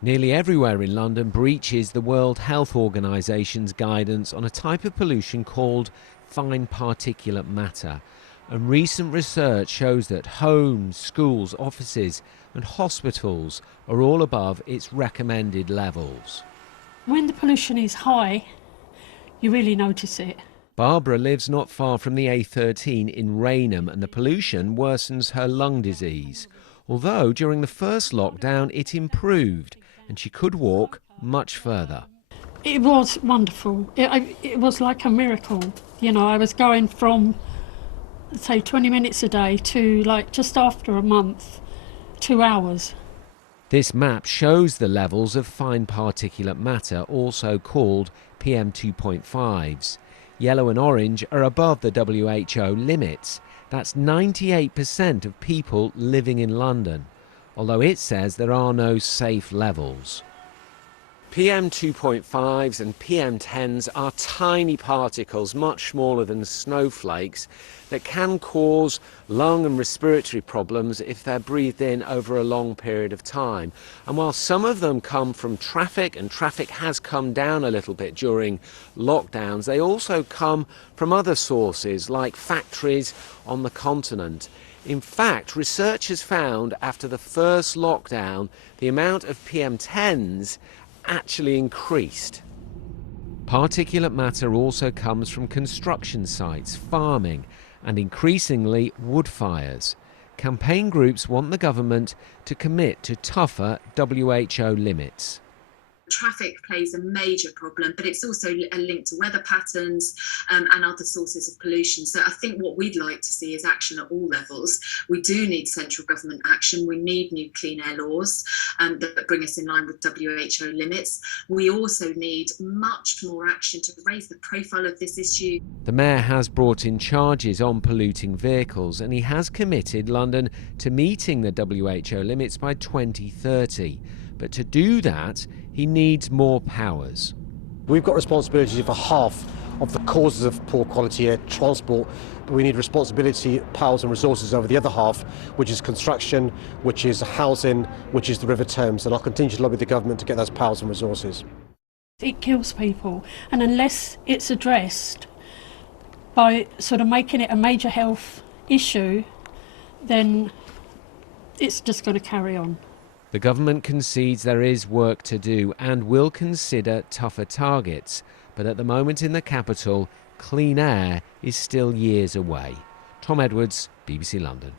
Nearly everywhere in London breaches the World Health Organisation's guidance on a type of pollution called fine particulate matter. And recent research shows that homes, schools, offices and hospitals are all above its recommended levels. When the pollution is high, you really notice it. Barbara lives not far from the A13 in Rainham, and the pollution worsens her lung disease. Although during the first lockdown it improved and she could walk much further. It was wonderful. It was like a miracle. You know, I was going from, say, 20 minutes a day to, like, just after a month, 2 hours. This map shows the levels of fine particulate matter, also called PM2.5s. Yellow and orange are above the WHO limits. That's 98% of people living in London, although it says there are no safe levels. PM2.5s and PM10s are tiny particles, much smaller than snowflakes, that can cause lung and respiratory problems if they're breathed in over a long period of time. And while some of them come from traffic, and traffic has come down a little bit during lockdowns, they also come from other sources like factories on the continent. In fact, research has found after the first lockdown, the amount of PM10s actually increased. Particulate matter also comes from construction sites, farming, and increasingly wood fires. Campaign groups want the government to commit to tougher WHO limits. Traffic plays a major problem, but it's also a link to weather patterns and other sources of pollution. So I think what we'd like to see is action at all levels. We do need central government action. We need new clean air laws that bring us in line with WHO limits. We also need much more action to raise the profile of this issue. The Mayor has brought in charges on polluting vehicles, and he has committed London to meeting the WHO limits by 2030. But to do that, he needs more powers. We've got responsibility for half of the causes of poor quality air transport, but we need responsibility, powers and resources over the other half, which is construction, which is housing, which is the River Thames, and I'll continue to lobby the government to get those powers and resources. It kills people, and unless it's addressed by sort of making it a major health issue, then it's just going to carry on. The government concedes there is work to do and will consider tougher targets, but at the moment in the capital, clean air is still years away. Tom Edwards, BBC London.